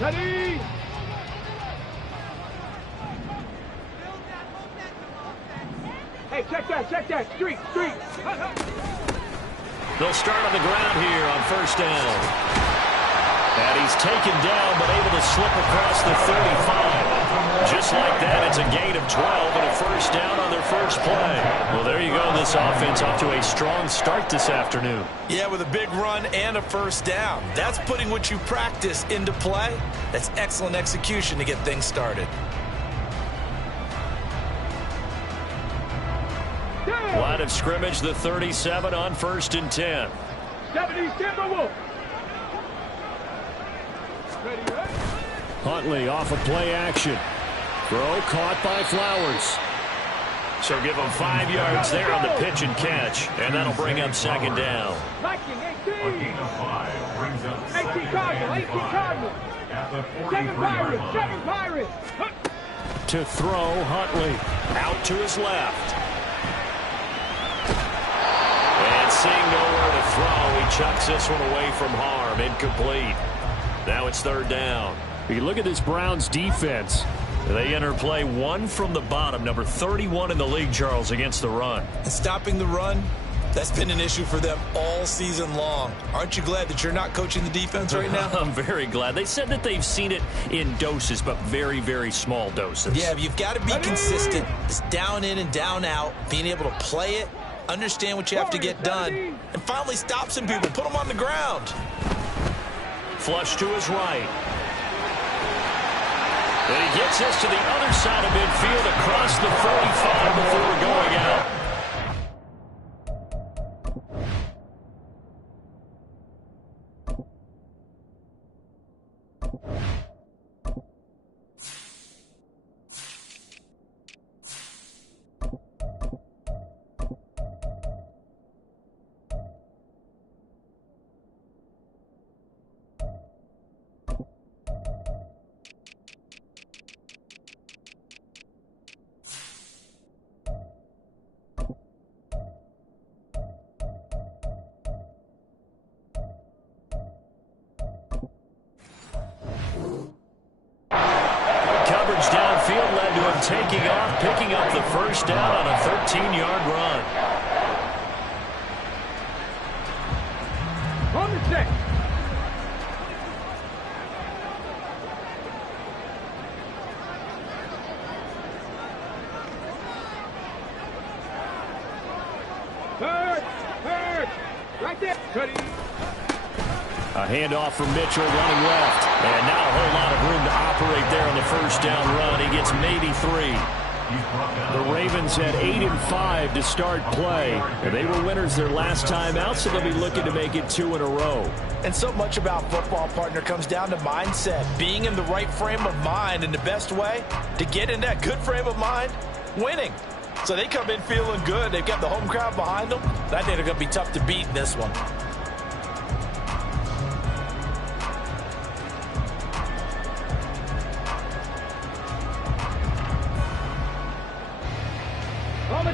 Ready? Hey, check that. Street. They'll start on the ground here on first down. And he's taken down, but able to slip across the 35. Just like that, it's a gain of 12 and a first down on their first play. Well, there you go. This offense off to a strong start this afternoon. Yeah, with a big run and a first down. That's putting what you practice into play. That's excellent execution to get things started. Line of scrimmage, the 37 on 1st and 10. 70 Timberwolves. Huntley off of play action. Throw caught by Flowers. So give him 5 yards there on the pitch and catch, and that'll bring up second down. 18 Cardinals. 7 Pirates. To throw, Huntley out to his left. And seeing nowhere to throw, he chucks this one away from harm. Incomplete. Now it's third down. You look at this Browns defense. They enter play 1 from the bottom, number 31 in the league, Charles, against the run. And stopping the run, that's been an issue for them all season long. Aren't you glad that you're not coaching the defense right now? I'm very glad. They said that they've seen it in doses, but very, very small doses. Yeah, you've got to be consistent. It's down in and down out, being able to play it, understand what you have to get done, and finally stop some people, put them on the ground. Flush to his right. And he gets this to the other side of midfield across the 45 before going out. Downfield led to him taking off, picking up the first down on a 13-yard run. On the check. Hurt. Right there. Cuddy. A handoff from Mitchell running left. And now a whole lot of room to operate there on the first down run. He gets maybe 3. The Ravens had 8 and 5 to start play. And they were winners their last time out, so they'll be looking to make it 2 in a row. And so much about football, partner, comes down to mindset. Being in the right frame of mind, and the best way to get in that good frame of mind, winning. So they come in feeling good. They've got the home crowd behind them. I think they're going to be tough to beat in this one.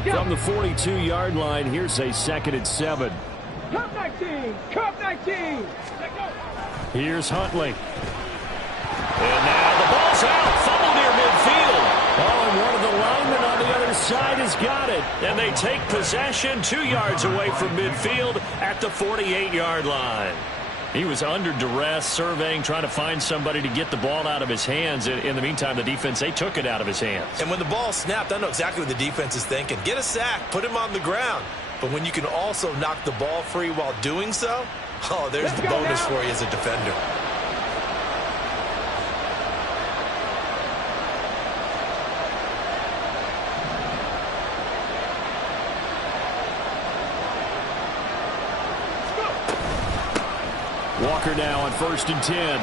From the 42-yard line, here's a 2nd and 7. Cup 19. Here's Huntley. And now the ball's out. Fumble near midfield. Oh, and one of the linemen on the other side has got it. And they take possession 2 yards away from midfield at the 48-yard line. He was under duress, surveying, trying to find somebody to get the ball out of his hands. In the meantime, the defense, they took it out of his hands. And when the ball snapped, I know exactly what the defense is thinking. Get a sack, put him on the ground. But when you can also knock the ball free while doing so, oh, there's the bonus for you as a defender. Walker now on 1st and 10.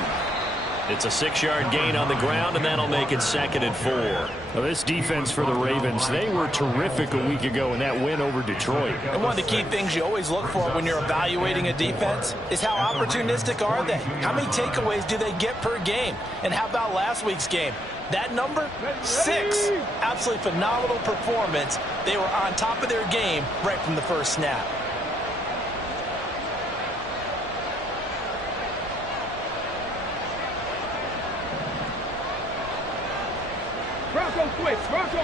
It's a 6-yard gain on the ground, and that'll make it 2nd and 4. Now, this defense for the Ravens, they were terrific a week ago in that win over Detroit. And one of the key things you always look for when you're evaluating a defense is how opportunistic are they? How many takeaways do they get per game? And how about last week's game? That number? 6. Absolutely phenomenal performance. They were on top of their game right from the first snap. Bronco switch. Bronco.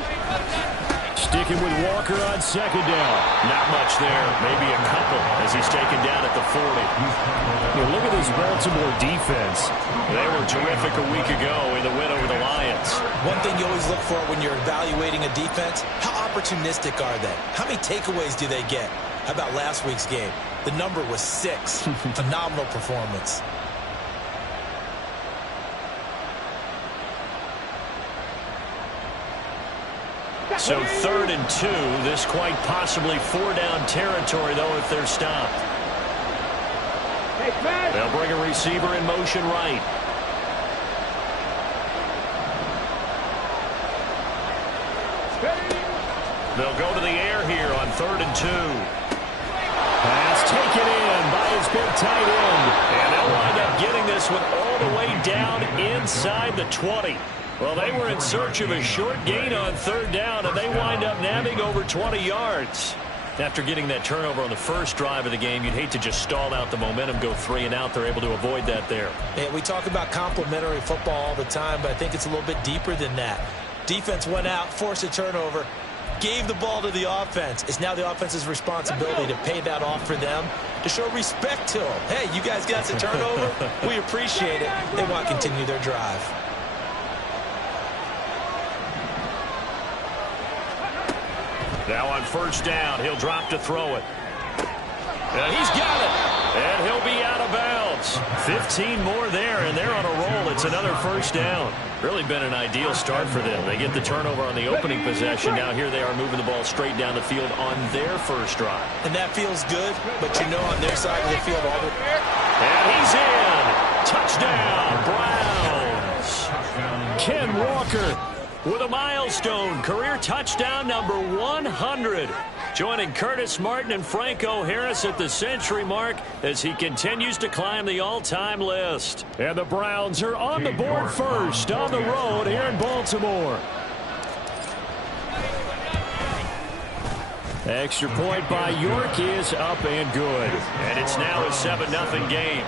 Sticking with Walker on second down. Not much there. Maybe a couple as he's taken down at the 40. Yeah, look at this Baltimore defense. They were terrific a week ago in the win over the Lions. One thing you always look for when you're evaluating a defense, how opportunistic are they? How many takeaways do they get? How about last week's game? The number was 6. Phenomenal performance. So 3rd and 2. This quite possibly 4-down territory, though, if they're stopped. They'll bring a receiver in motion right. They'll go to the air here on 3rd and 2. Pass taken in by his big tight end. And they'll wind up getting this one all the way down inside the 20. Well, they were in search of a short gain on 3rd down, and they wind up nabbing over 20 yards. After getting that turnover on the first drive of the game, you'd hate to just stall out the momentum, go 3 and out. They're able to avoid that there. Yeah, we talk about complementary football all the time, but I think it's a little bit deeper than that. Defense went out, forced a turnover, gave the ball to the offense. It's now the offense's responsibility to pay that off for them, to show respect to them. Hey, you guys got the turnover. We appreciate it. They want to continue their drive. Now on 1st down, he'll drop to throw it. And he's got it. And he'll be out of bounds. 15 more there, and they're on a roll. It's another 1st down. Really been an ideal start for them. They get the turnover on the opening possession. Now here they are moving the ball straight down the field on their first drive. And that feels good, but you know on their side of the field all the... And he's in. Touchdown, Browns. Ken Walker with a milestone, career touchdown number 100. Joining Curtis Martin and Franco Harris at the century mark as he continues to climb the all-time list. And the Browns are on the board first on the road here in Baltimore. Extra point by York is up and good. And it's now a 7-0 game.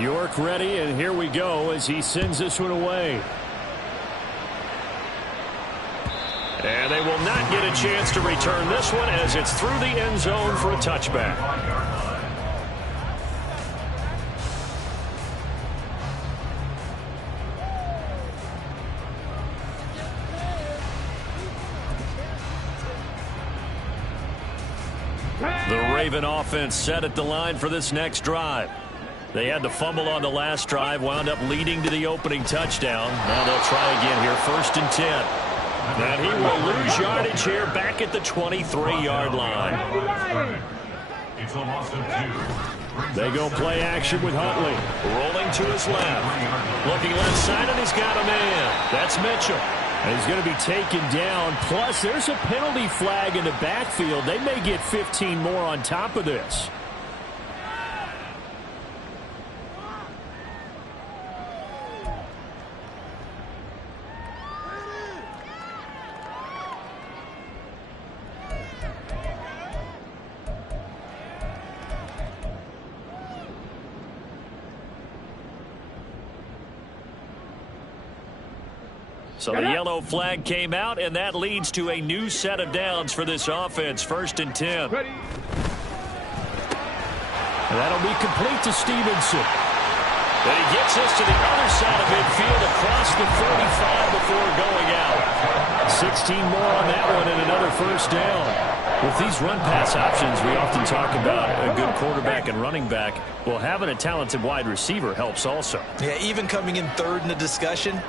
York ready, and here we go as he sends this one away. And they will not get a chance to return this one as it's through the end zone for a touchback. The Raven offense set at the line for this next drive. They had the fumble on the last drive, wound up leading to the opening touchdown. Now they'll try again here, 1st and 10. And he will lose yardage here back at the 23-yard line. They go play action with Huntley. Rolling to his left. Looking left side, and he's got a man. That's Mitchell. And he's going to be taken down. Plus, there's a penalty flag in the backfield. They may get 15 more on top of this. So the yellow flag came out, and that leads to a new set of downs for this offense. 1st and 10. And that'll be complete to Stevenson. And he gets us to the other side of midfield across the 45 before going out. 16 more on that one and another 1st down. With these run-pass options, we often talk about a good quarterback and running back. Well, having a talented wide receiver helps also. Yeah, even coming in 3rd in the discussion,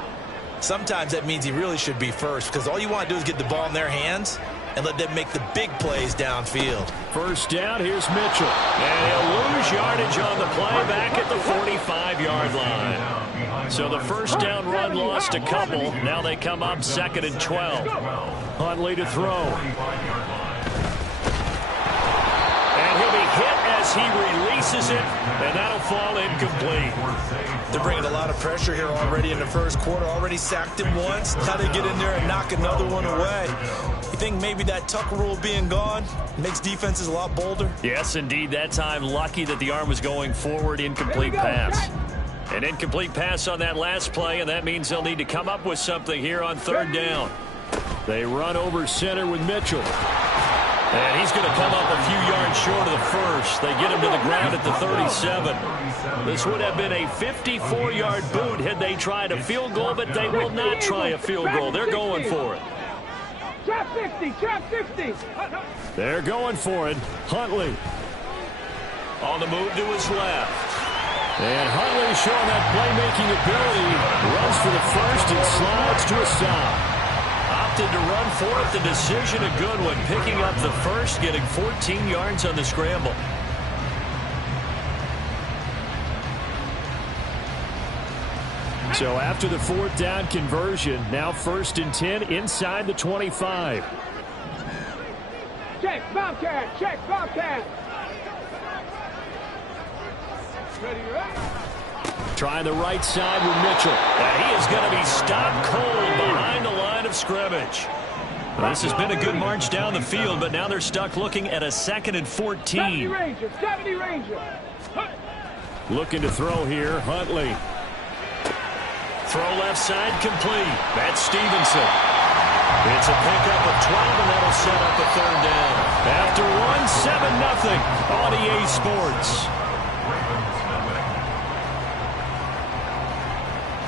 sometimes that means he really should be first, because all you want to do is get the ball in their hands and let them make the big plays downfield. 1st down, here's Mitchell. And he'll lose yardage on the play back at the 45-yard line. So the 1st down run lost a couple. Now they come up 2nd and 12. Huntley to throw. And he'll be hit as as he releases it, and that'll fall incomplete. They're bringing a lot of pressure here already in the first quarter. Already sacked him once. Now they get in there and knock another one away. You think maybe that Tucker rule being gone makes defenses a lot bolder? Yes, indeed. That time, lucky that the arm was going forward. Incomplete pass. An incomplete pass on that last play, and that means they'll need to come up with something here on third down. They run over center with Mitchell. And he's going to come up a few yards short of the first. They get him to the ground at the 37. This would have been a 54-yard boot had they tried a field goal, but they will not try a field goal. They're going for it. Trap 60, trap 60. They're going for it. Huntley on the move to his left. And Huntley showing that playmaking ability. Runs for the first and slides to a stop. Opted to run for it. The decision a good one. Picking up the first, getting 14 yards on the scramble. So after the fourth down conversion, now 1st and 10 inside the 25. Check, Bobcat, check, Bobcat. Ready, right? Trying the right side with Mitchell. And he is going to be stopped cold behind the line of scrimmage. This has been a good march down the field, but now they're stuck looking at a 2nd and 14. 70 Ranger, 70 Ranger. Looking to throw here, Huntley. Throw left side complete. That's Stevenson. It's a pickup of 12, and that'll set up a third down. After one, 7-0 on EA Sports.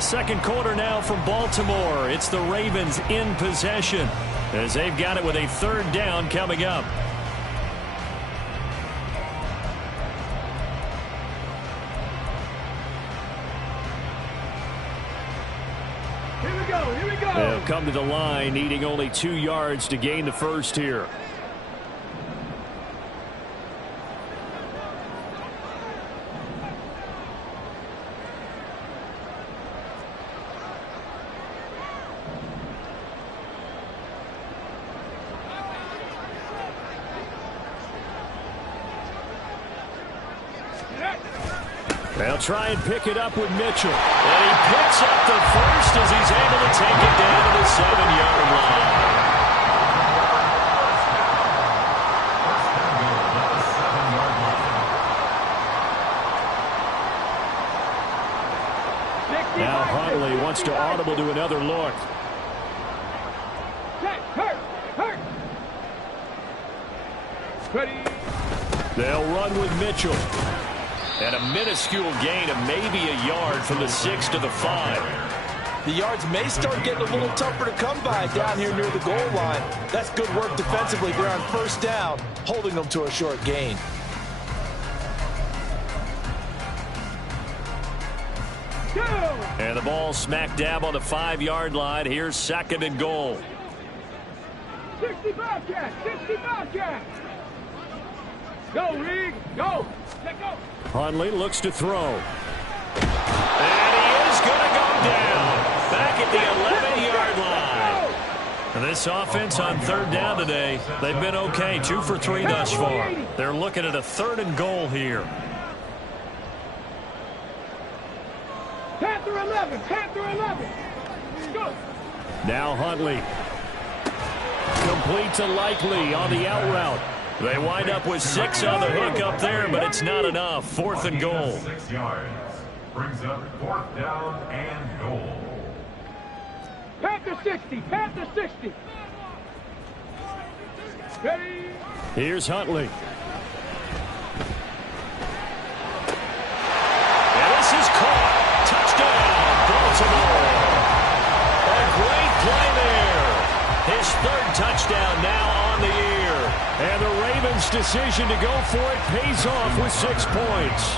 Second quarter now from Baltimore. It's the Ravens in possession as they've got it with a third down coming up. Here we go, here we go. They'll come to the line, needing only 2 yards to gain the first here. They'll try and pick it up with Mitchell. And he picks up the first as he's able to take it down to the 7-yard line. Now Huntley wants to audible to another look. Hurt. Ready. They'll run with Mitchell. And a minuscule gain of maybe a yard from the 6 to the 5. The yards may start getting a little tougher to come by down here near the goal line. That's good work defensively. They're on first down, holding them to a short gain. And the ball smack dab on the 5-yard line. Here's 2nd and goal. 60 Bobcat, 60 Bobcat. Go, Reed, go. Let go. Huntley looks to throw. And he is going to go down. Back at the 11-yard line. And this offense on third down today, they've been okay. 2 for 3 thus far. They're looking at a 3rd and goal here. Panther 11, Panther 11. Go. Now Huntley. Complete to Likely on the out route. They wind up with 6 on the hook up there, but it's not enough. 4th and goal. 6 yards. Brings up 4th down and goal. Panther 60, Panther 60. Ready. Here's Huntley. And this is caught. Touchdown, Baltimore. A great play there. His 3rd touchdown now on the year. And the Ravens' decision to go for it pays off with 6 points.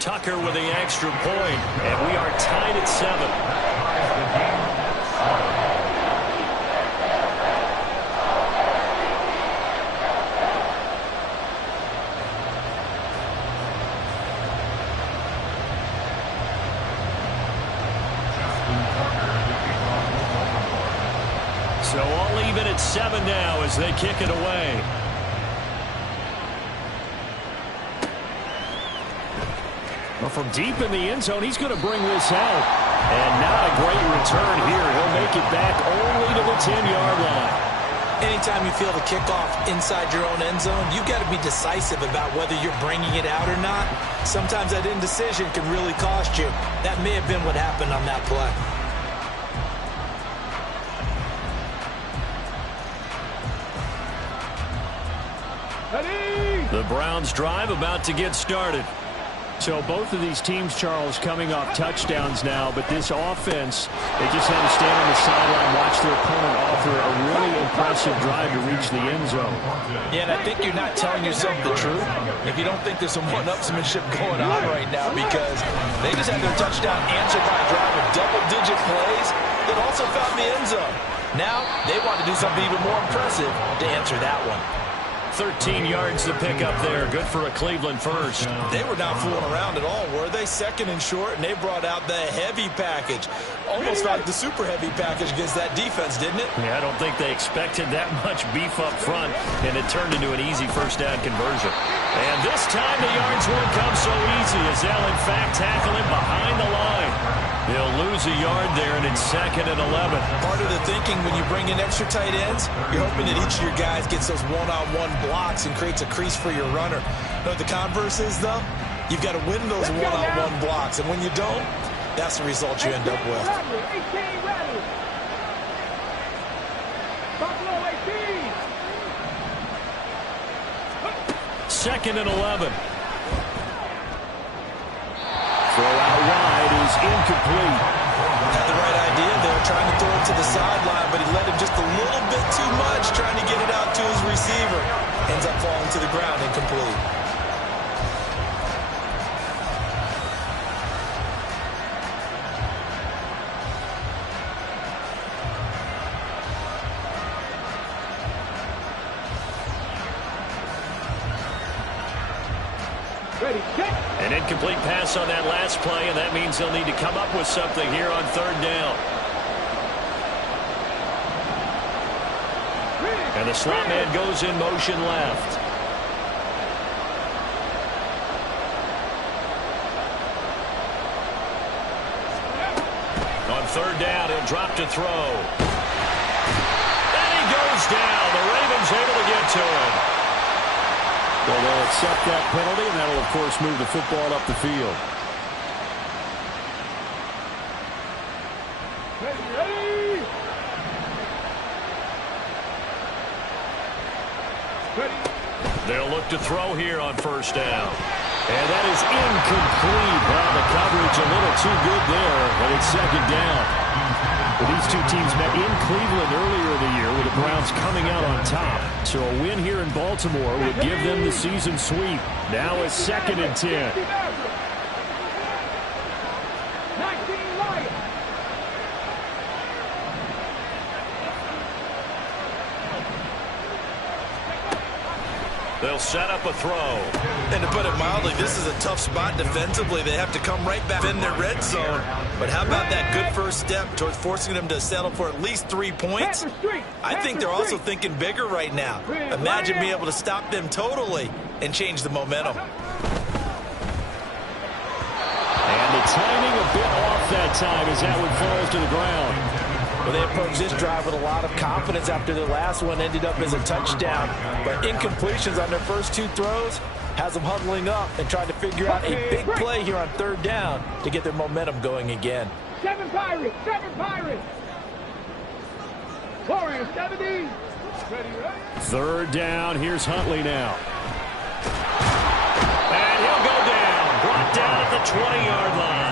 Tucker with the extra point, and we are tied at 7. So all even at 7 now as they kick it away. Well, from deep in the end zone, he's going to bring this out. And not a great return here. He'll make it back only to the 10-yard line. Anytime you feel the kickoff inside your own end zone, you've got to be decisive about whether you're bringing it out or not. Sometimes that indecision can really cost you. That may have been what happened on that play. The Browns drive about to get started. So both of these teams, Charles, coming off touchdowns now, but this offense, they just had to stand on the sideline, watch their opponent offer a really impressive drive to reach the end zone. Yeah, and I think you're not telling yourself the truth if you don't think there's some one-upsmanship going on right now, because they just had their touchdown answered by a drive of double-digit plays that also found the end zone. Now they want to do something even more impressive to answer that one. 13 yards to pick up there. Good for a Cleveland first. They were not fooling around at all, were they? Second and short, and they brought out the heavy package. Almost like the super heavy package against that defense, didn't it? Yeah, I don't think they expected that much beef up front, and it turned into an easy first down conversion. And this time the yards won't come so easy as they'll, in fact, tackle him behind the line. They'll lose a yard there, and it's 2nd and 11. Part of the thinking when you bring in extra tight ends, you're hoping that each of your guys gets those one-on-one blocks and creates a crease for your runner. You know what the converse is, though? You've got to win those one-on-one blocks, and when you don't, that's the result you end up with. Second and 11. Throw out wide is incomplete. Had the right idea. They were trying to throw it to the sideline, but he let him just a little bit too much, trying to get it out to his receiver. Ends up falling to the ground, incomplete. An incomplete pass on that last play, and that means they'll need to come up with something here on 3rd down. And the slot man goes in motion left. On 3rd down, he'll drop to throw. And he goes down. The Ravens able to get to him. Well, they'll accept that penalty, and that will, of course, move the football up the field. They'll look to throw here on 1st down. And that is incomplete. Well, the coverage a little too good there, and it's 2nd down. Well, these two teams met in Cleveland earlier in the year with the Browns coming out on top. So a win here in Baltimore would give them the season sweep. Now it's 2nd and 10. They'll set up a throw. And to put it mildly, this is a tough spot defensively. They have to come right back in their red zone. But how about that good first step towards forcing them to settle for at least 3 points? I think they're also thinking bigger right now. Imagine being able to stop them totally and change the momentum. And the timing a bit off that time as that one falls to the ground. Well, they approached this drive with a lot of confidence after their last one ended up as a touchdown. But incompletions on their first 2 throws has them huddling up and trying to figure out a big play here on 3rd down to get their momentum going again. 7 Pirates! 7 Pirates! Warriors, 70. Ready, right? 3rd down. Here's Huntley now. And he'll go down. Brought down at the 20-yard line.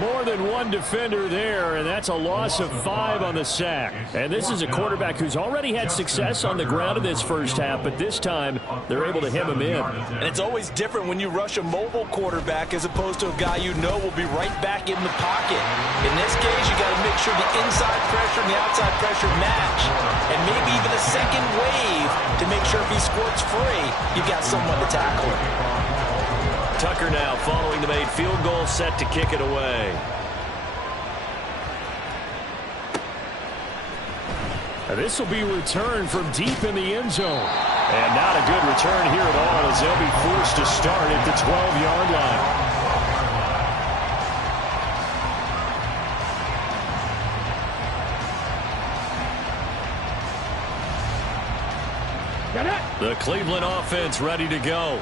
More than one defender there, and that's a loss of 5 on the sack. And this is a quarterback who's already had success on the ground in this first half, but this time they're able to hem him in. And it's always different when you rush a mobile quarterback as opposed to a guy you know will be right back in the pocket. In this case, you got to make sure the inside pressure and the outside pressure match, and maybe even a second wave to make sure if he squirts free, you've got someone to tackle him. Tucker now following the made field goal, set to kick it away. This will be returned from deep in the end zone. And not a good return here at all as they'll be forced to start at the 12-yard line. The Cleveland offense ready to go.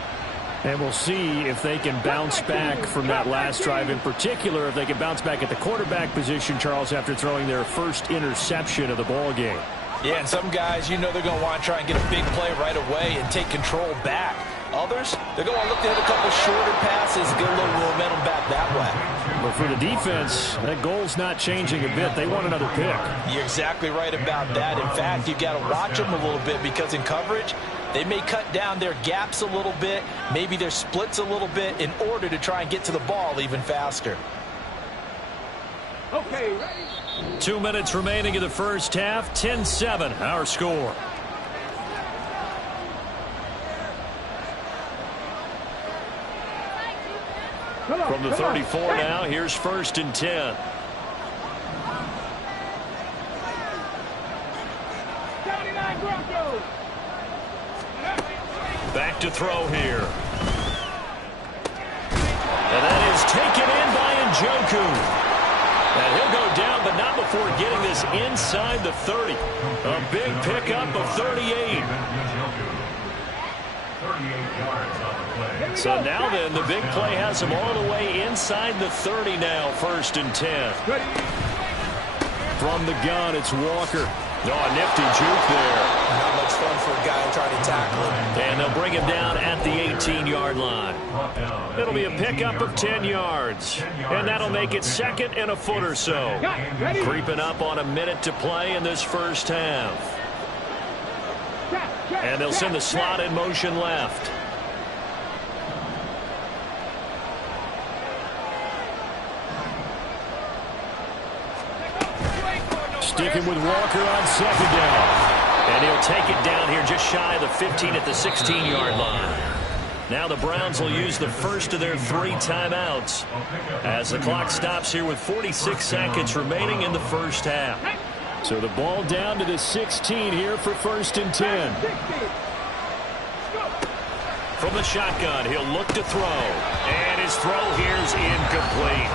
And we'll see if they can bounce back from that last drive, in particular if they can bounce back at the quarterback position, Charles, after throwing their first interception of the ball game. Yeah, and some guys, you know they're going to want to try and get a big play right away and take control back. Others, they're going to look to hit a couple shorter passes, get a little momentum back that way. But for the defense, that goal's not changing a bit. They want another pick. You're exactly right about that. In fact, you've got to watch them a little bit because in coverage, they may cut down their gaps a little bit, maybe their splits a little bit in order to try and get to the ball even faster. Okay. 2 minutes remaining in the first half. 10-7, our score. From the 34 now, here's 1st and 10. 79 Broncos. Back to throw here. And that is taken in by Njoku. And he'll go down, but not before getting this inside the 30. A big pickup of 38. 38 yards on the play. So now then, the big play has him all the way inside the 30 now, 1st and 10. From the gun, it's Walker. Oh, a nifty juke there. Not much fun for a guy trying to tackle him. And they'll bring him down at the 18-yard line. It'll be a pickup of 10 yards. And that'll make it 2nd and a foot or so. Creeping up on a minute to play in this first half. And they'll send the slot in motion left. Sticking with Walker on 2nd down. And he'll take it down here just shy of the 15 at the 16-yard line. Now the Browns will use the first of their 3 timeouts as the clock stops here with 46 seconds remaining in the first half. So the ball down to the 16 here for 1st and 10. From the shotgun, he'll look to throw. And his throw here is incomplete.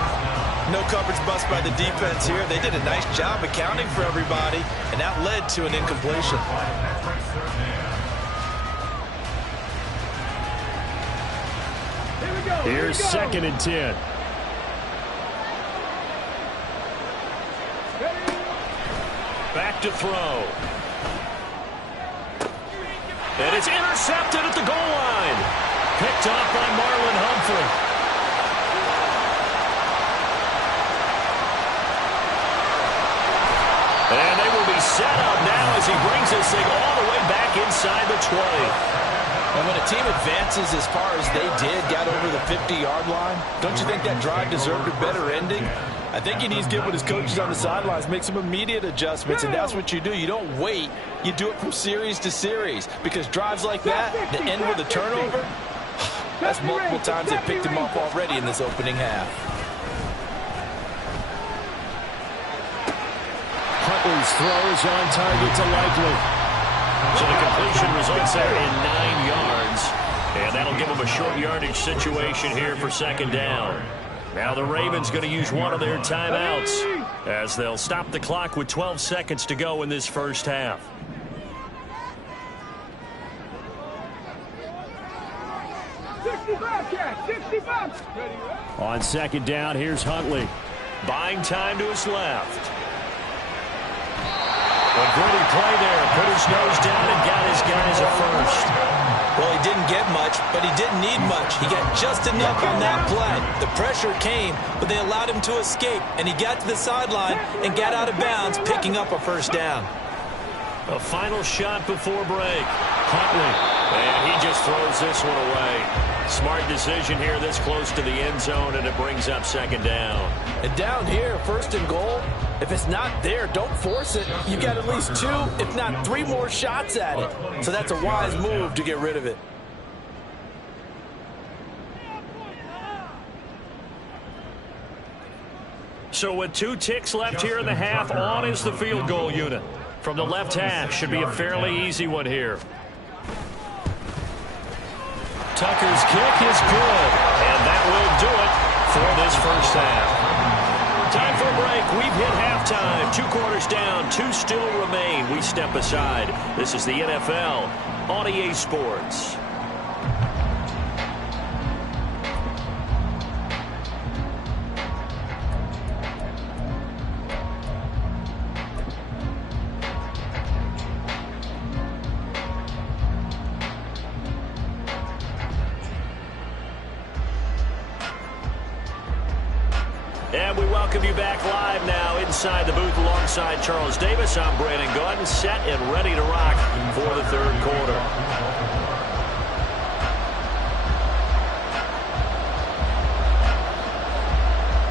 No coverage bust by the defense here. They did a nice job accounting for everybody, and that led to an incompletion. Here's 2nd and 10. Back to throw. And it's intercepted at the goal line. Picked off by Marlon Humphrey. And they will be set up now as he brings this thing all the way back inside the 20. And when a team advances as far as they did, got over the 50-yard line, don't you think that drive deserved a better ending? I think he needs to get with his coaches on the sidelines, make some immediate adjustments, and that's what you do. You don't wait. You do it from series to series because drives like that, that end with a turnover, that's multiple times they picked him up already in this opening half. Huntley's throw is on target to Likely. So the completion results there in 9 yards. And that'll give them a short yardage situation here for 2nd down. Now the Ravens going to use one of their timeouts as they'll stop the clock with 12 seconds to go in this first half. On 2nd down, here's Huntley. Buying time to his left. A gritty play there. Put his nose down and got his guys a first. Well, he didn't get much, but he didn't need much. He got just enough on that play. The pressure came, but they allowed him to escape, and he got to the sideline and got out of bounds, picking up a 1st down. A final shot before break. Huntley. And he just throws this one away. Smart decision here this close to the end zone, and it brings up 2nd down. And down here, 1st and goal, if it's not there, don't force it. You got at least 2, if not 3 more shots at it. So that's a wise move to get rid of it. So with 2 ticks left here in the half, on is the field goal unit. from the left hash. Should be a fairly easy one here. Tucker's kick is good, and that will do it for this first half. Time for a break. We've hit halftime. 2 quarters down, 2 still remain. We step aside. This is the NFL on EA Sports. And we welcome you back live now inside the booth alongside Charles Davis. I'm Brandon Gaudin, set and ready to rock for the third quarter.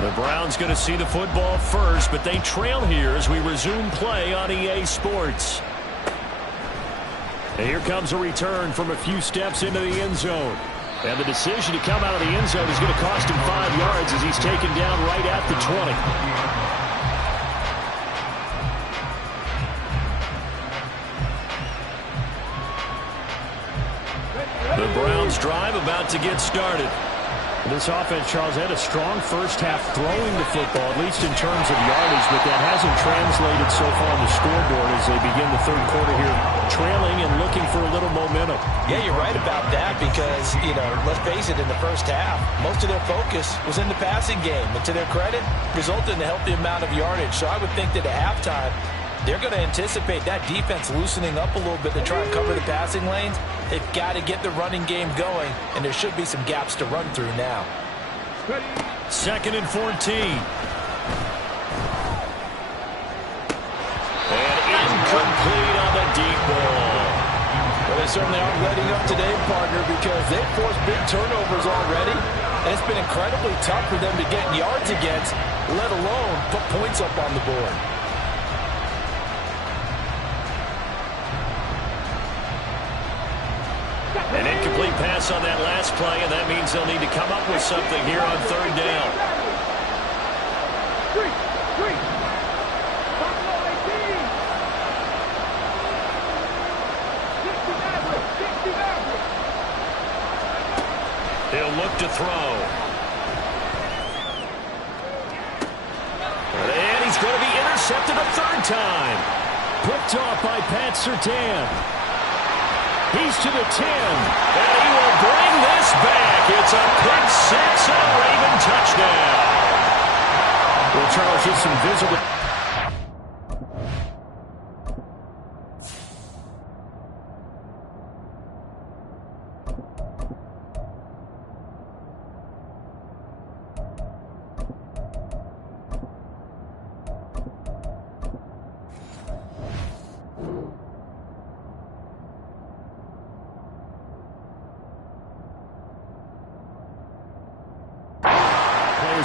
The Browns going to see the football first, but they trail here as we resume play on EA Sports. And here comes a return from a few steps into the end zone. And the decision to come out of the end zone is going to cost him 5 yards as he's taken down right at the 20. The Browns drive about to get started. This offense, Charles, had a strong first half throwing the football, at least in terms of yardage, but that hasn't translated so far on the scoreboard as they begin the third quarter here, trailing and looking for a little momentum. Yeah, you're right about that because, let's face it, in the first half, most of their focus was in the passing game. And to their credit, resulted in a healthy amount of yardage. So I would think that at halftime, they're going to anticipate that defense loosening up a little bit to try and cover the passing lanes. They've got to get the running game going, and there should be some gaps to run through now. 2nd and 14. And incomplete on the deep ball. Well, they certainly aren't letting up today, partner, because they've forced big turnovers already, and it's been incredibly tough for them to get yards against, let alone put points up on the board. An incomplete pass on that last play, and that means they'll need to come up with something here on 3rd down. He'll look to throw. And he's going to be intercepted a 3rd time. Picked off by Pat Surtain. He's to the 10. And he will bring this back. It's a pick 6 and a Raven touchdown. Well, Charles, just some visible...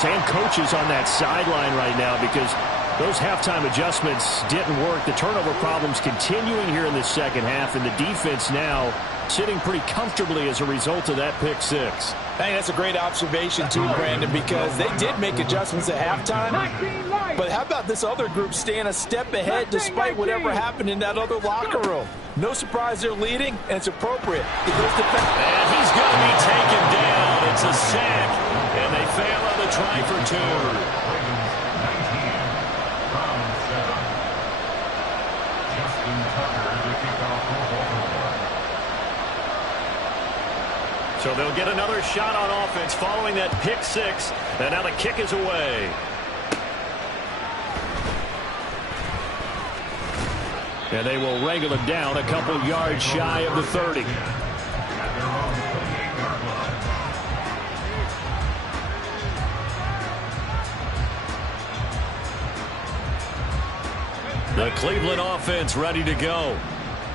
and coaches on that sideline right now because those halftime adjustments didn't work. The turnover problems continuing here in the second half, and the defense now sitting pretty comfortably as a result of that pick 6. I think that's a great observation too, Brandon, because they did make adjustments at halftime. But how about this other group staying a step ahead despite whatever happened in that other locker room? No surprise they're leading, and it's appropriate. And he's going to be taken down. It's a sack, and they fail on the try for 2. So they'll get another shot on offense following that pick 6, and now the kick is away. And they will wrangle him down a couple yards shy of the 30. The Cleveland offense ready to go.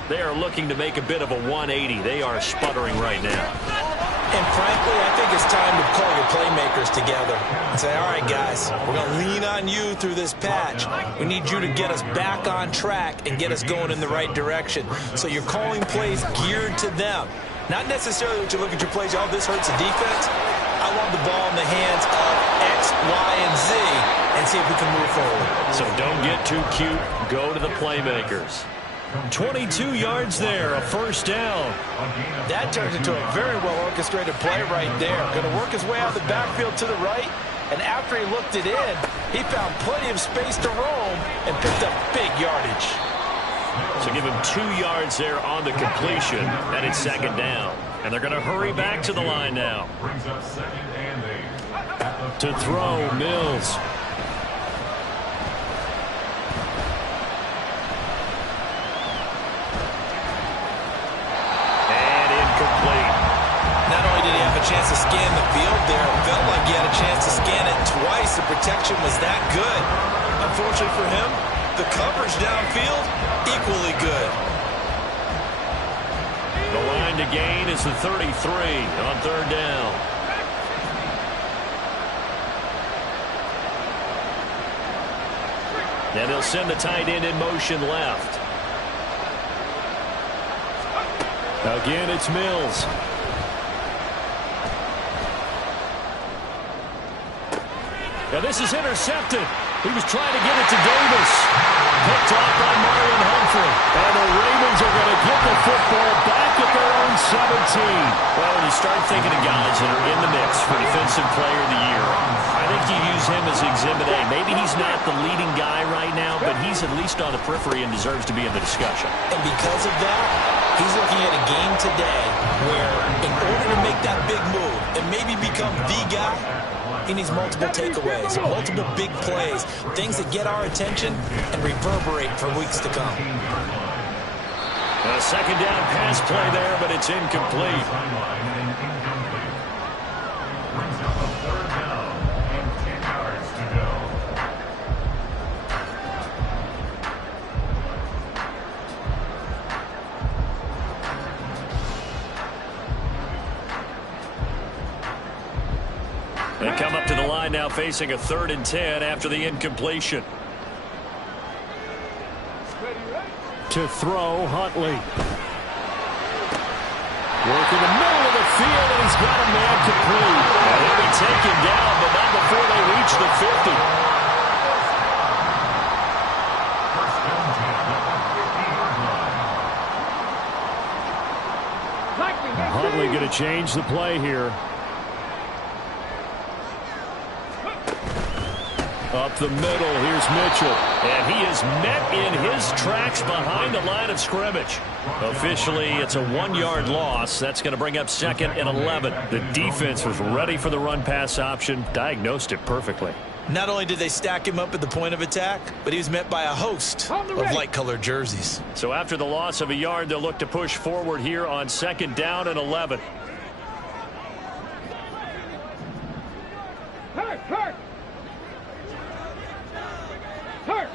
They are looking to make a bit of a 180. They are sputtering right now. And frankly, I think it's time to call your playmakers together and say, all right, guys, we're going to lean on you through this patch. We need you to get us back on track and get us going in the right direction. So you're calling plays geared to them. Not necessarily what you look at your plays, oh, this hurts the defense. I want the ball in the hands of X, Y, and Z, and and see if we can move forward. So don't get too cute. Go to the playmakers. 22 yards there, a first down. That turns into a very well-orchestrated play right there. Going to work his way out of the backfield to the right, and after he looked it in, he found plenty of space to roam and picked up big yardage. So give him 2 yards there on the completion, and it's second down. And they're going to hurry back to the line now. Brings up 2nd and 8. To throw, Mills. Not only did he have a chance to scan the field there, it felt like he had a chance to scan it twice. The protection was that good. Unfortunately for him, the coverage downfield, equally good. The line to gain is the 33 on third down. And they'll send the tight end in motion left. Again, it's Mills. Now this is intercepted. He was trying to get it to Davis. Picked off by Marlon Humphrey. And the Ravens are going to get the football back at their own 17. Well, when you start thinking of guys that are in the mix for Defensive Player of the Year, I think you use him as Exhibit A. Maybe he's not the leading guy right now, but he's at least on the periphery and deserves to be in the discussion. And because of that, he's looking at a game today where in order to make that big move and maybe become the guy, he needs multiple takeaways, multiple big plays, things that get our attention and reverberate for weeks to come. A second down pass play there, but it's incomplete. Brings up a 3rd down and 10 yards to go. They come up to the line now facing a 3rd and 10 after the incompletion. To throw, Huntley. Working the middle of the field, and he's got a man complete. And he'll be taken down, but not before they reach the 50. Huntley going to change the play here. Up the middle, here's Mitchell. And he is met in his tracks behind the line of scrimmage. Officially, it's a 1-yard loss. That's going to bring up 2nd and 11. The defense was ready for the run-pass option, diagnosed it perfectly. Not only did they stack him up at the point of attack, but he was met by a host of light-colored jerseys. So after the loss of a yard, they'll look to push forward here on 2nd down and 11.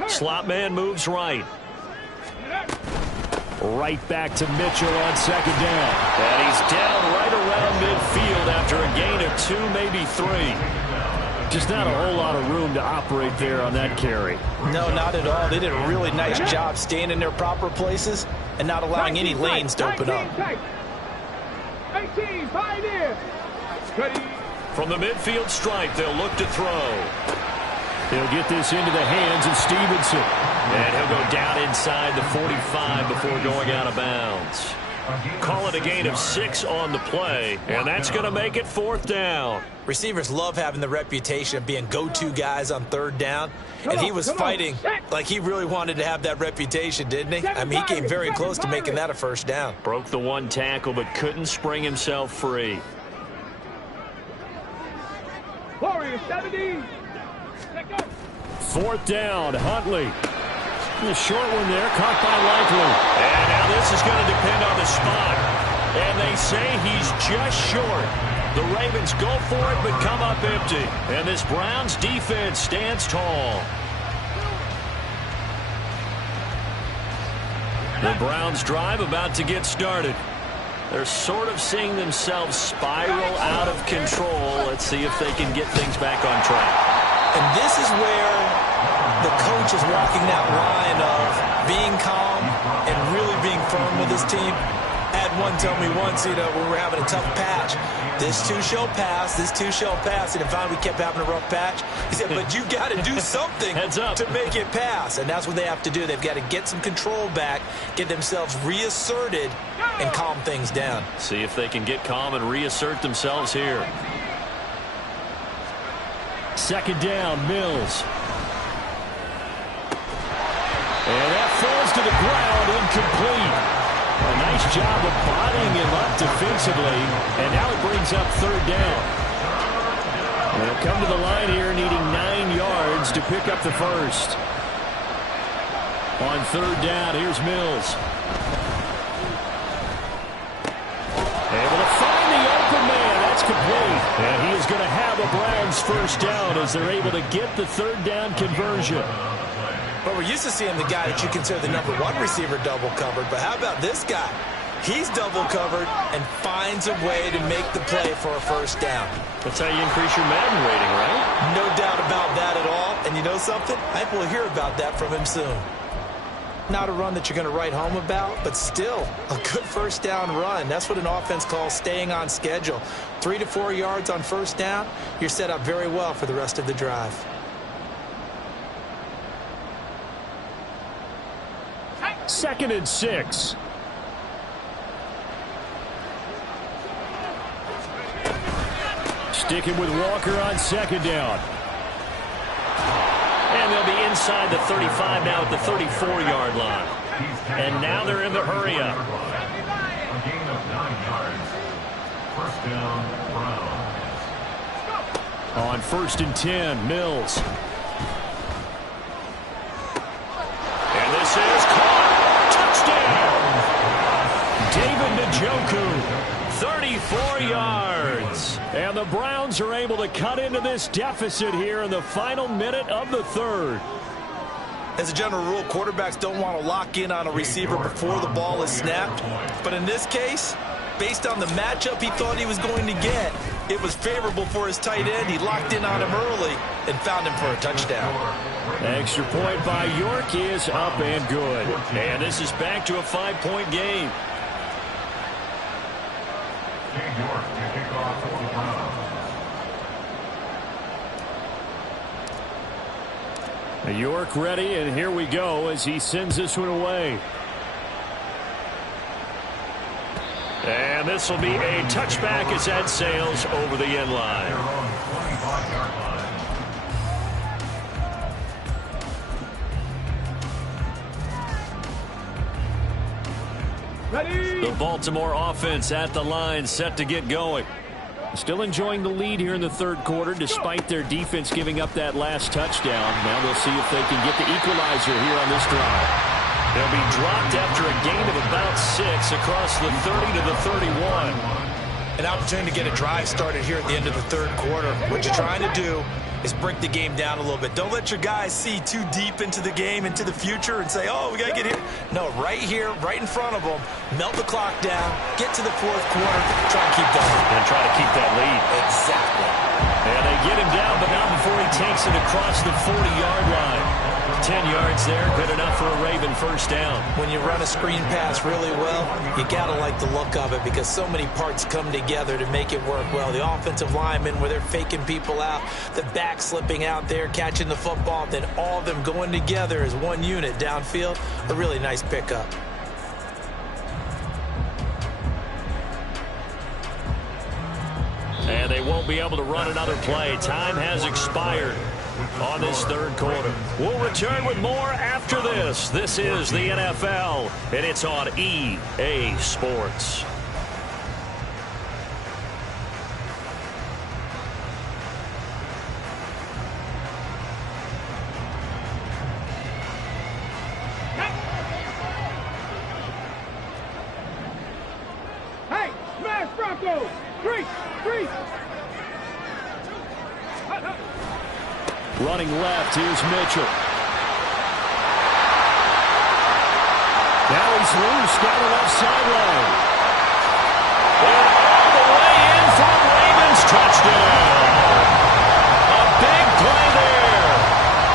Slot man moves right. Right back to Mitchell on 2nd down. And he's down right around midfield after a gain of 2, maybe 3. Just not a whole lot of room to operate there on that carry. No, not at all. They did a really nice job staying in their proper places and not allowing any lanes to open up. 18, pioneer. From the midfield stripe, they'll look to throw. He'll get this into the hands of Stevenson. And he'll go down inside the 45 before going out of bounds. Call it a gain of 6 on the play, and that's going to make it 4th down. Receivers love having the reputation of being go-to guys on 3rd down, and he was fighting like he really wanted to have that reputation, didn't he? I mean, he came very close to making that a 1st down. Broke the 1 tackle, but couldn't spring himself free. Warriors 70. 4th down, Huntley. The short one there, caught by Likely. And now this is going to depend on the spot. And they say he's just short. The Ravens go for it, but come up empty. And this Browns defense stands tall. The Browns drive about to get started. They're sort of seeing themselves spiral out of control. Let's see if they can get things back on track. And this is where the coach is walking that line of being calm and really being firm with his team. I had one tell me once, when we were having a tough patch, This too shall pass. This too shall pass. And finally, we kept having a rough patch. He said, but you got to do something to make it pass. And that's what they have to do. They've got to get some control back, get themselves reasserted, and calm things down. See if they can get calm and reassert themselves here. Second down, Mills. And that falls to the ground, incomplete. A nice job of bodying him up defensively, and now it brings up third down. They'll come to the line here needing 9 yards to pick up the first. On third down, here's Mills. Able to find the open man. That's complete. And he is going to have a Browns first down as they're able to get the third down conversion. But we're used to seeing the guy that you consider the number 1 receiver double covered. But how about this guy? He's double covered and finds a way to make the play for a first down. That's how you increase your Madden rating, right? No doubt about that at all. And you know something? I think we'll hear about that from him soon. Not a run that you're going to write home about, but still a good first down run. That's what an offense calls staying on schedule. 3 to 4 yards on first down, you're set up very well for the rest of the drive. Second and 6. Sticking with Walker on second down. And they'll be inside the 35 now at the 34-yard line. And now they're in the hurry-up. A gain of 9 yards. First down, Browns. On first and 10, Mills. And this is caught. Touchdown. David Njoku, 34 yards. And the Browns are able to cut into this deficit here in the final minute of the third. As a general rule, quarterbacks don't want to lock in on a receiver before the ball is snapped. But in this case, based on the matchup he thought he was going to get, it was favorable for his tight end. He locked in on him early and found him for a touchdown. Extra point by York is up and good. And this is back to a 5-point game. York to kick off for the Browns. York ready, and here we go as he sends this one away. And this will be a touchback as that sails over the end line. They're on the 25-yard line. Ready. The Baltimore offense at the line, set to get going. Still enjoying the lead here in the third quarter despite their defense giving up that last touchdown. Now they'll see if they can get the equalizer here on this drive. They'll be dropped after a gain of about 6 across the 30 to the 31. An opportunity to get a drive started here at the end of the third quarter. What you're trying to do is break the game down a little bit. Don't let your guys see too deep into the game, into the future, and say, oh, we got to get here. No, right here, right in front of them, melt the clock down, get to the fourth quarter, try and keep going. And try to keep that lead. Exactly. And they get him down, but not before he takes it across the 40-yard line. 10 yards there, good enough for a Raven first down. When you run a screen pass really well, you got to like the look of it because so many parts come together to make it work well. The offensive linemen, where they're faking people out, the back slipping out there, catching the football, then all of them going together as one unit downfield, a really nice pickup. And they won't be able to run another play. Time has expired on this third quarter. We'll return with more after this. This is the NFL, and it's on EA Sports. Hey, smash Broncos! Three! Running left, here's Mitchell. Now he's loose down the left sideline. And all the way in for a Ravens touchdown. A big play there.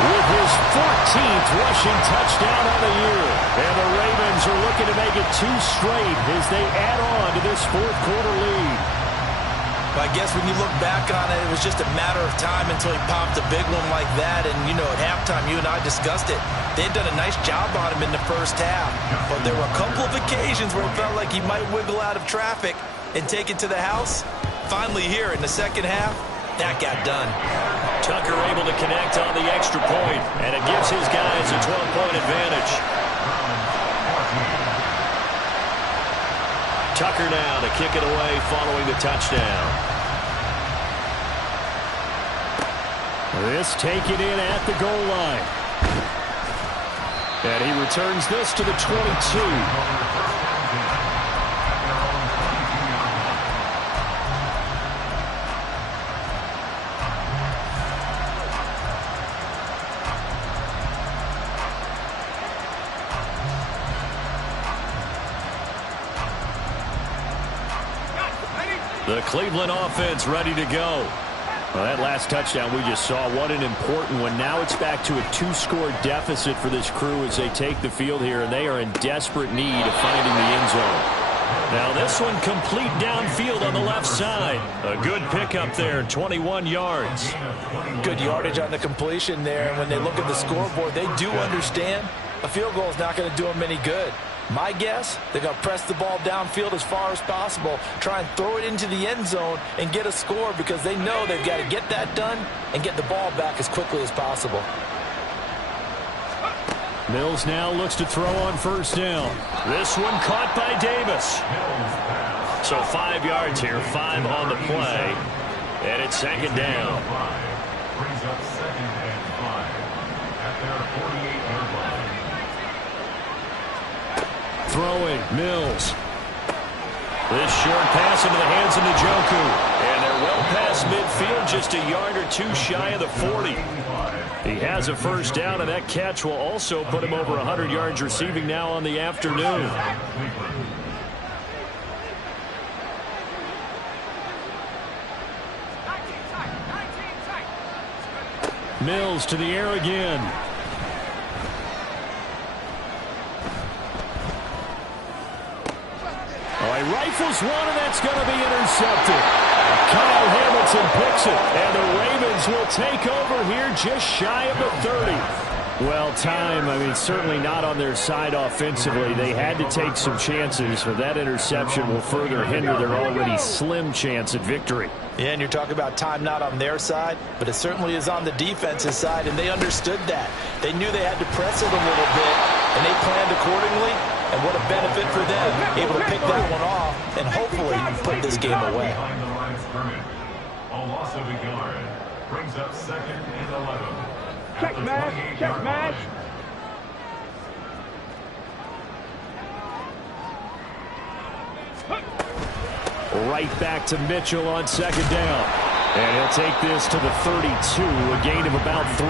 With his 14th rushing touchdown on the year. And the Ravens are looking to make it 2 straight as they add on to this fourth quarter lead. Well, I guess when you look back on it, it was just a matter of time until he popped a big one like that. And, you know, at halftime, you and I discussed it. They'd done a nice job on him in the first half. But there were a couple of occasions where it felt like he might wiggle out of traffic and take it to the house. Finally here in the second half, that got done. Tucker able to connect on the extra point, and it gives his guys a 12-point advantage. Tucker now to kick it away following the touchdown. This taken in at the goal line. And he returns this to the 22. The Cleveland offense ready to go. Well, that last touchdown we just saw, what an important one. Now it's back to a 2-score deficit for this crew as they take the field here, and they are in desperate need of finding the end zone. Now this one complete downfield on the left side. A good pickup there, 21 yards. Good yardage on the completion there. And when they look at the scoreboard, they do understand a field goal is not going to do them any good. My guess, they're going to press the ball downfield as far as possible, try and throw it into the end zone and get a score because they know they've got to get that done and get the ball back as quickly as possible. Mills now looks to throw on first down. This one caught by Davis. So 5 yards here, 5 on the play. And it's second down. Brings up 2nd and 5 at their 48-yard line. Throwing, Mills. This short pass into the hands of Njoku. And they're well past midfield, just a yard or two shy of the 40. He has a first down, and that catch will also put him over 100 yards receiving now on the afternoon. Mills to the air again. Oh, he rifles one, and that's going to be intercepted. Kyle Hamilton picks it, and the Ravens will take over here just shy of the 30. Well, time, I mean, certainly not on their side offensively. They had to take some chances, but that interception will further hinder their already slim chance at victory. Yeah, and you're talking about time not on their side, but it certainly is on the defense's side, and they understood that. They knew they had to press it a little bit, and they planned accordingly, and what a benefit for them, able to pick that one off and hopefully put this game away. Behind the line of scrimmage, a loss of a yard brings up 2nd and 11. Check match, check match. Right back to Mitchell on second down. And he'll take this to the 32, a gain of about 3.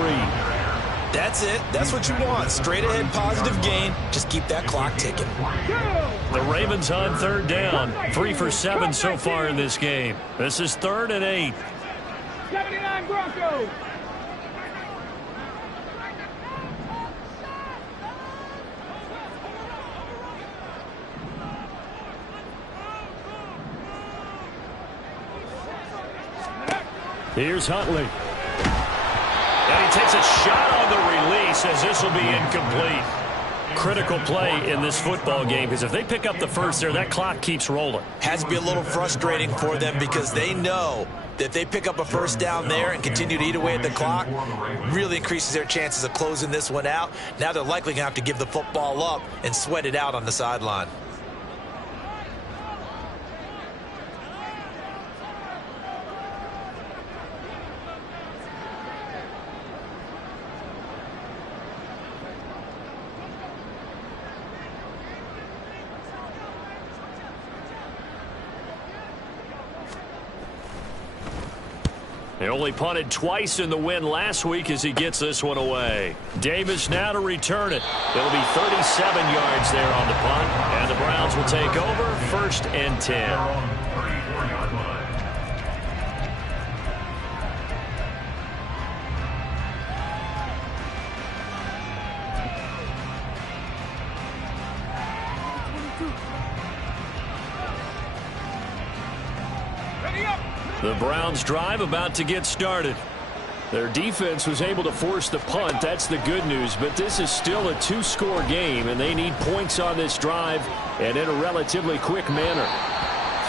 That's it. That's what you want. Straight ahead positive gain. Just keep that clock ticking. The Ravens on third down. 3 for 7 so far in this game. This is 3rd and 8. 79 Broncos. Here's Huntley. And he takes a shot on the release as this will be incomplete. Critical play in this football game because if they pick up the first there, that clock keeps rolling. Has to be a little frustrating for them because they know that if they pick up a first down there and continue to eat away at the clock, really increases their chances of closing this one out. Now they're likely going to have to give the football up and sweat it out on the sideline. They only punted twice in the win last week as he gets this one away. Davis now to return it. It'll be 37 yards there on the punt, and the Browns will take over 1st and 10. Ready up. The Browns drive about to get started. Their defense was able to force the punt. That's the good news. But this is still a two-score game, and they need points on this drive and in a relatively quick manner.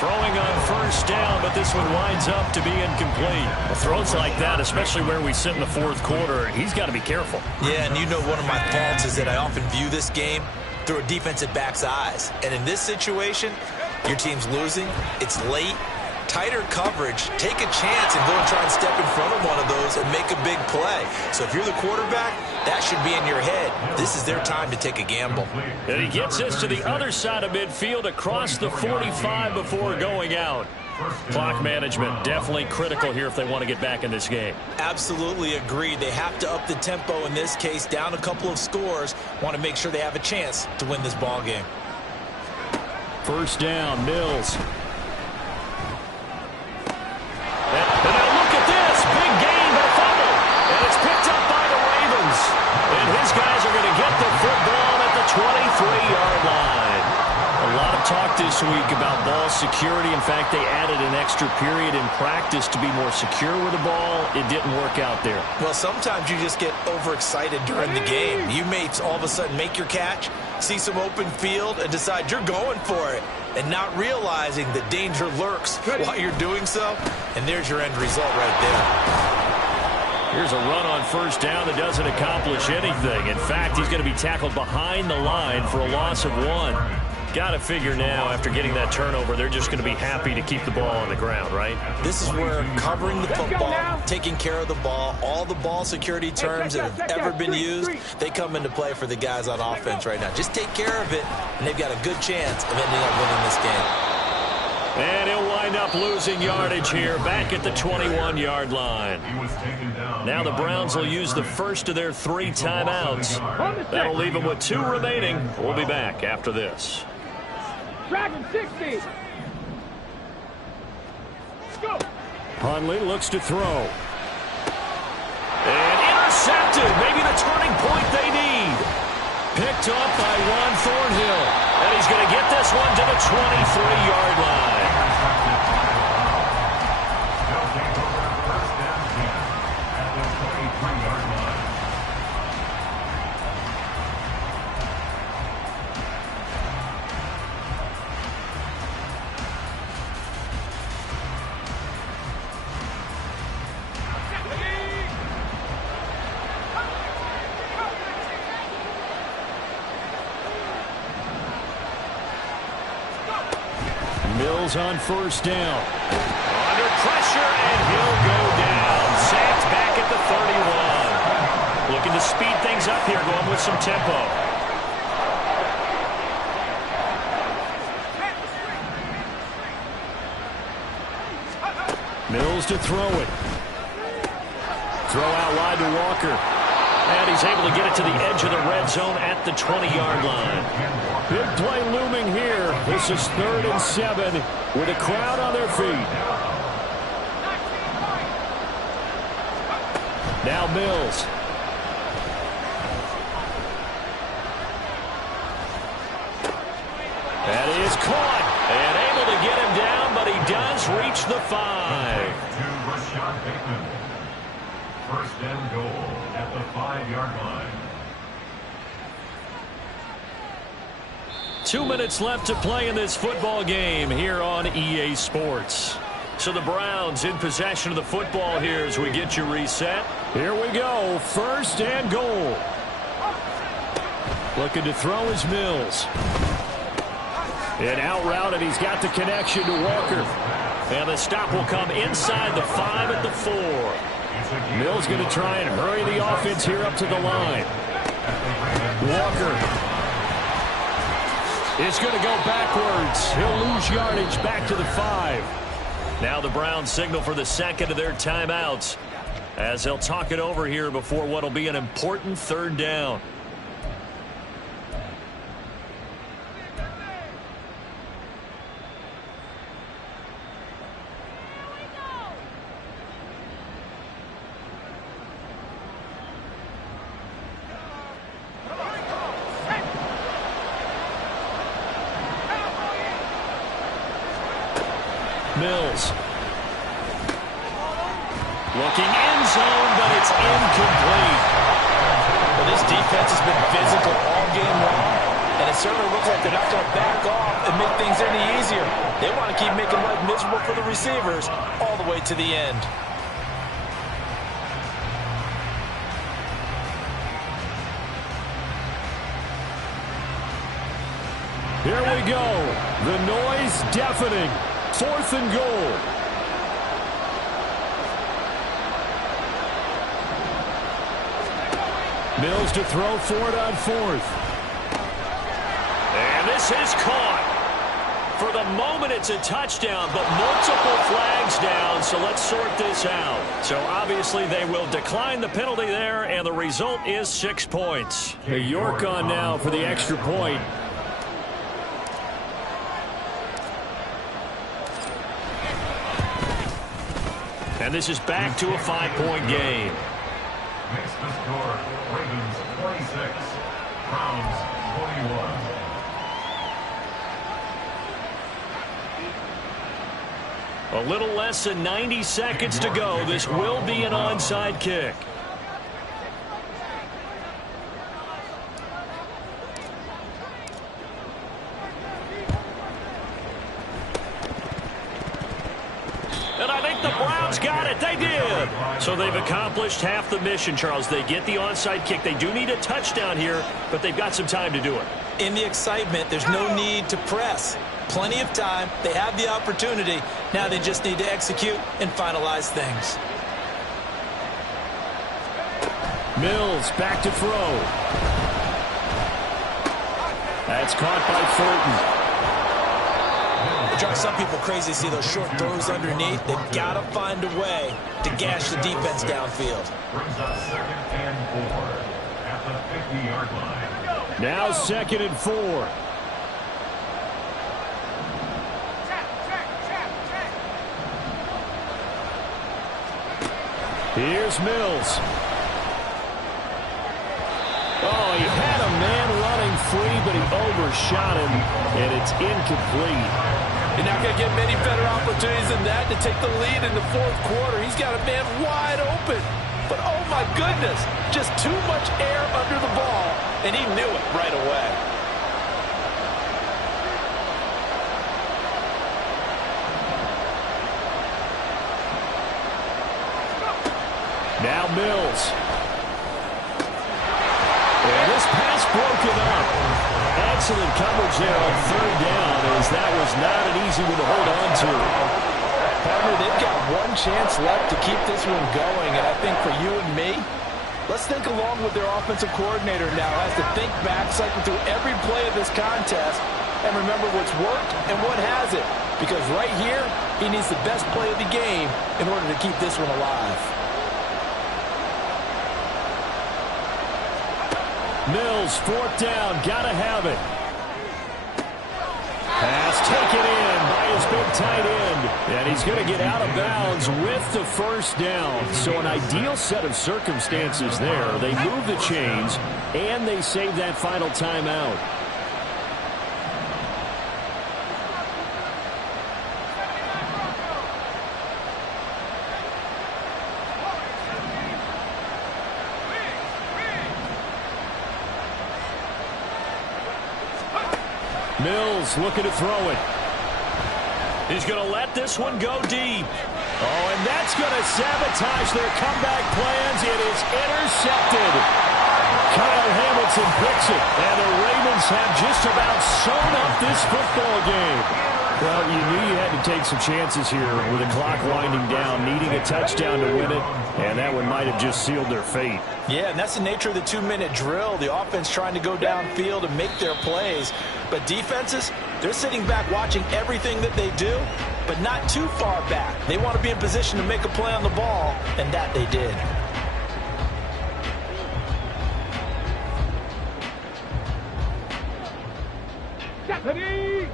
Throwing on first down, but this one winds up to be incomplete. Well, throws like that, especially where we sit in the fourth quarter, he's got to be careful. Yeah, and you know one of my faults is that I often view this game through a defensive back's eyes. And in this situation, your team's losing, it's late, tighter coverage, take a chance and go and try and step in front of one of those and make a big play. So if you're the quarterback, that should be in your head. This is their time to take a gamble. And he gets this to the other side of midfield across the 45 before going out. Clock management definitely critical here if they want to get back in this game. Absolutely agreed. They have to up the tempo in this case, down a couple of scores. Want to make sure they have a chance to win this ball game. First down, Mills. And now look at this. Big gain, but a fumble. And it's picked up by the Ravens. And his guys are going to get the football at the 23-yard line. A lot of talk this week about ball security. In fact, they added an extra period in practice to be more secure with the ball. It didn't work out there. Well, sometimes you just get overexcited during the game. You may all of a sudden make your catch, see some open field, and decide you're going for it, and not realizing that danger lurks while you're doing so. And there's your end result right there. Here's a run on first down that doesn't accomplish anything. In fact, he's going to be tackled behind the line for a loss of 1. Got to figure now, after getting that turnover, they're just going to be happy to keep the ball on the ground, right? This is where covering the football, taking care of the ball, all the ball security terms that have ever been used, they come into play for the guys on offense right now. Just take care of it, and they've got a good chance of ending up winning this game. And he'll wind up losing yardage here, back at the 21-yard line. Now the Browns will use the first of their 3 timeouts. That'll leave them with 2 remaining. We'll be back after this. Dragon 60. Go. Hundley looks to throw. And intercepted. Maybe the turning point they need. Picked up by Juan Thornhill. And he's going to get this one to the 23-yard line. Mills on first down. Under pressure, and he'll go down. Sacked back at the 31. Looking to speed things up here, going with some tempo. Mills to throw it. Throw out wide to Walker. And he's able to get it to the edge of the red zone at the 20-yard line. Big play looming here. This is 3rd and 7 with a crowd on their feet. Now Mills. That is caught. And able to get him down, but he does reach the 5. First and goal at the 5-yard line. 2 minutes left to play in this football game here on EA Sports. So the Browns in possession of the football here as we get you reset. Here we go. First and goal. Looking to throw is Mills. And out route, and he's got the connection to Walker. And the stop will come inside the 5 at the 4. Mills going to try and hurry the offense here up to the line. Walker is going to go backwards. He'll lose yardage back to the 5. Now the Browns signal for the second of their timeouts as they'll talk it over here before what will be an important 3rd down. Mills. Looking end zone, but it's incomplete. Well, this defense has been physical all game long, and it certainly looks like they're not going to back off and make things any easier. They want to keep making life miserable for the receivers all the way to the end. Here we go. The noise deafening. 4th and goal. Mills to throw for it on 4th. And this is caught. For the moment, it's a touchdown, but multiple flags down, so let's sort this out. So obviously they will decline the penalty there, and the result is 6 points. York on now for the extra point. And this is back to a 5-point game. Makes the score Ravens 26, Browns 21. A little less than 90 seconds to go. This will be an onside kick. And I think the Browns got it. They did. So they've accomplished half the mission, Charles. They get the onside kick. They do need a touchdown here, but they've got some time to do it. In the excitement, there's no need to press. Plenty of time. They have the opportunity. Now they just need to execute and finalize things. Mills back to throw. That's caught by Fulton. It drives some people crazy to see those short throws underneath. They've got to find a way to gash the defense downfield. Brings up 2nd and 4 at the 50-yard line. Now 2nd and 4. Here's Mills. Oh, he had a man running free, but he overshot him, and it's incomplete. You're not going to get many better opportunities than that to take the lead in the 4th quarter. He's got a man wide open. But, oh, my goodness, just too much air under the ball, and he knew it right away. Now Mills. And this pass broken up. Excellent coverage there on 3rd down, as that was not an easy one to hold on to. Partner, they've got one chance left to keep this one going, and I think for you and me, let's think along with their offensive coordinator now as to think back, cycle through every play of this contest, and remember what's worked and what hasn't. Because right here, he needs the best play of the game in order to keep this one alive. Mills, 4th down, gotta have it. Pass taken in by his big tight end. And he's going to get out of bounds with the 1st down. So an ideal set of circumstances there. They move the chains, and they save that final timeout. Mills looking to throw it. He's going to let this one go deep. Oh, and that's going to sabotage their comeback plans. It is intercepted. Kyle Hamilton picks it, and the Ravens have just about sewn up this football game. Well, you knew you had to take some chances here with the clock winding down, needing a touchdown to win it, and that one might have just sealed their fate. Yeah, and that's the nature of the 2-minute drill. The offense trying to go downfield and make their plays. But defenses, they're sitting back watching everything that they do, but not too far back. They want to be in position to make a play on the ball, and that they did. Deputy!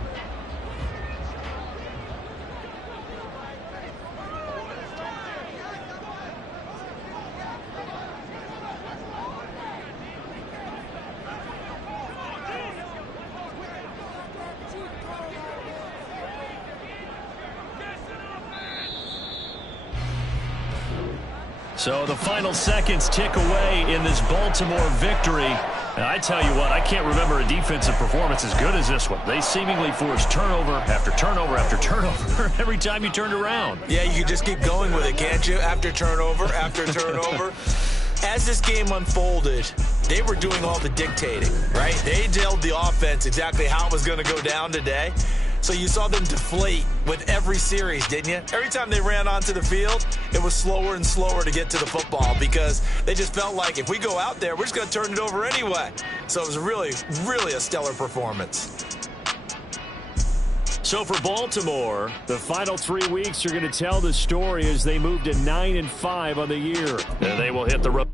So the final seconds tick away in this Baltimore victory. And I tell you what, I can't remember a defensive performance as good as this one. They seemingly forced turnover after turnover after turnover every time you turned around. Yeah, you can just keep going with it, can't you? After turnover, after turnover. As this game unfolded, they were doing all the dictating, right? They told the offense exactly how it was going to go down today. So you saw them deflate with every series, didn't you? Every time they ran onto the field, it was slower and slower to get to the football because they just felt like if we go out there, we're just going to turn it over anyway. So it was really, really a stellar performance. So for Baltimore, the final 3 weeks are going to tell the story as they move to 9-5 on the year. And they will hit the road.